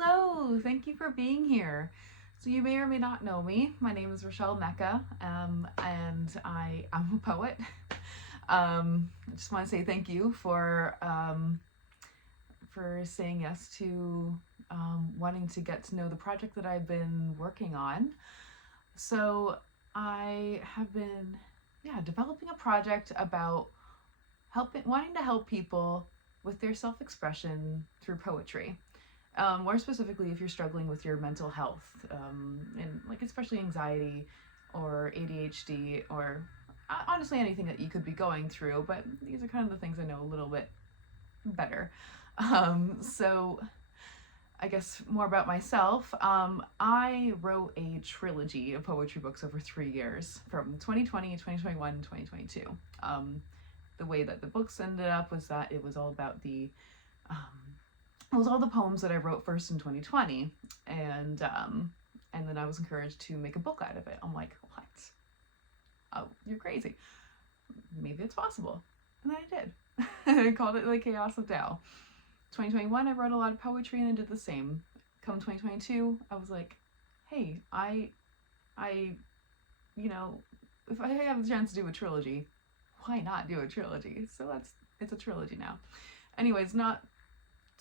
Hello, thank you for being here. So you may or may not know me. My name is rachellemecca, and I am a poet. I just want to say thank you for saying yes to wanting to get to know the project that I've been working on. So I have been, developing a project about wanting to help people with their self-expression through poetry. More specifically, if you're struggling with your mental health, and like especially anxiety or ADHD, or honestly anything that you could be going through, but these are kind of the things I know a little bit better. So I guess more about myself. I wrote a trilogy of poetry books over 3 years, from 2020, 2021, and 2022. The way that the books ended up was that it was all about um, it was all the poems that I wrote first in 2020, and then I was encouraged to make a book out of it. I'm like, what? Oh, you're crazy. Maybe it's possible, and then I did. I called it The Chaos of Tao. 2021, I wrote a lot of poetry, and I did the same. Come 2022, I was like, hey, you know, if I have the chance to do a trilogy, why not do a trilogy? So it's a trilogy now. Anyways, not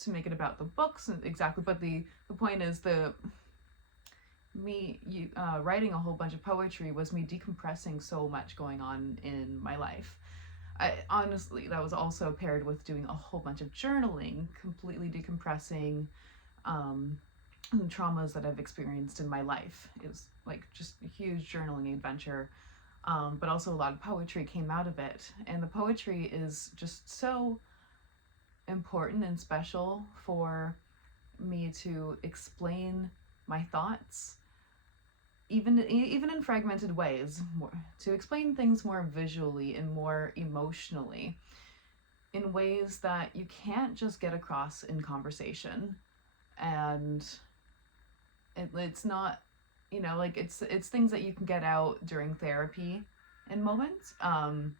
to make it about the books exactly, but the point is writing a whole bunch of poetry was me decompressing so much going on in my life. Honestly, that was also paired with doing a whole bunch of journaling, completely decompressing traumas that I've experienced in my life. It was like just a huge journaling adventure, but also a lot of poetry came out of it. And the poetry is just so important and special for me to explain my thoughts, even in fragmented ways, to explain things more visually and more emotionally, in ways that you can't just get across in conversation. And it's not, like it's things that you can get out during therapy in moments, and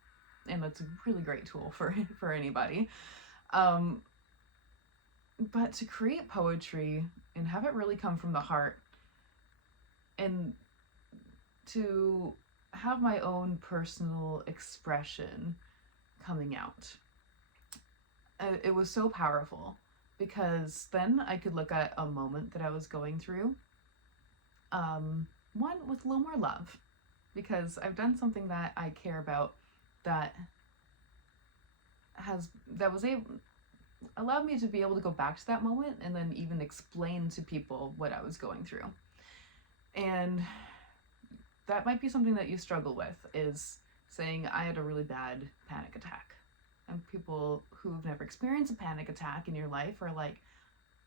that's a really great tool for anybody. But to create poetry and have it really come from the heart, and to have my own personal expression coming out, it was so powerful, because then I could look at a moment that I was going through, one with a little more love, because I've done something that I care about that allowed me to be able to go back to that moment and then even explain to people what I was going through. And that might be something that you struggle with, is saying, I had a really bad panic attack. And people who've never experienced a panic attack in your life are like,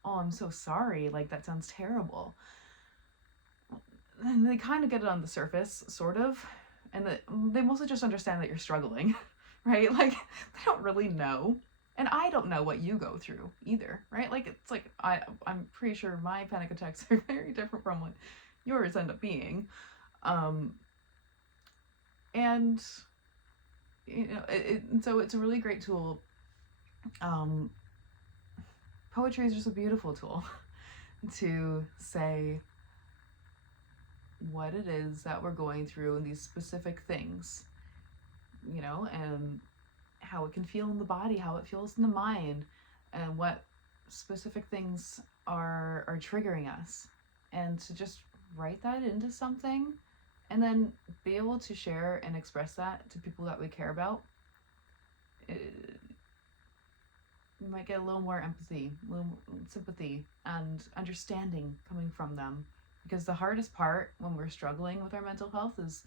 oh, I'm so sorry, like that sounds terrible. And they kind of get it on the surface, sort of, and they mostly just understand that you're struggling, right? Like, they don't really know. And I don't know what you go through either, right? Like, it's like, I'm pretty sure my panic attacks are very different from what yours end up being. And, so it's a really great tool. Poetry is just a beautiful tool to say what it is that we're going through and these specific things, and how it can feel in the body, how it feels in the mind, and what specific things are triggering us, and to just write that into something and then be able to share and express that to people that we care about. We might get a little more empathy, a little sympathy and understanding coming from them, because the hardest part when we're struggling with our mental health is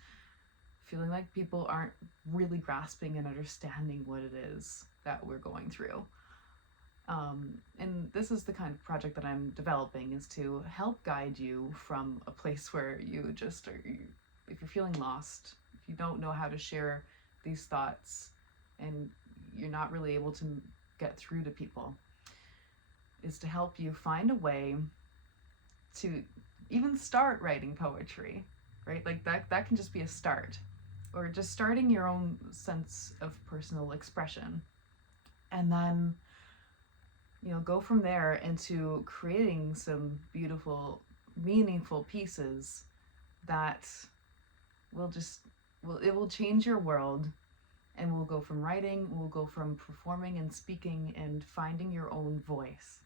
feeling like people aren't really grasping and understanding what it is that we're going through. And this is the kind of project that I'm developing, is to help guide you from a place where you just are, if you're feeling lost, if you don't know how to share these thoughts and you're not really able to get through to people, is to help you find a way to even start writing poetry, right? Like that can just be a start, or just starting your own sense of personal expression. And then go from there into creating some beautiful, meaningful pieces that will just it will change your world. And we'll go from writing, we'll go from performing and speaking and finding your own voice.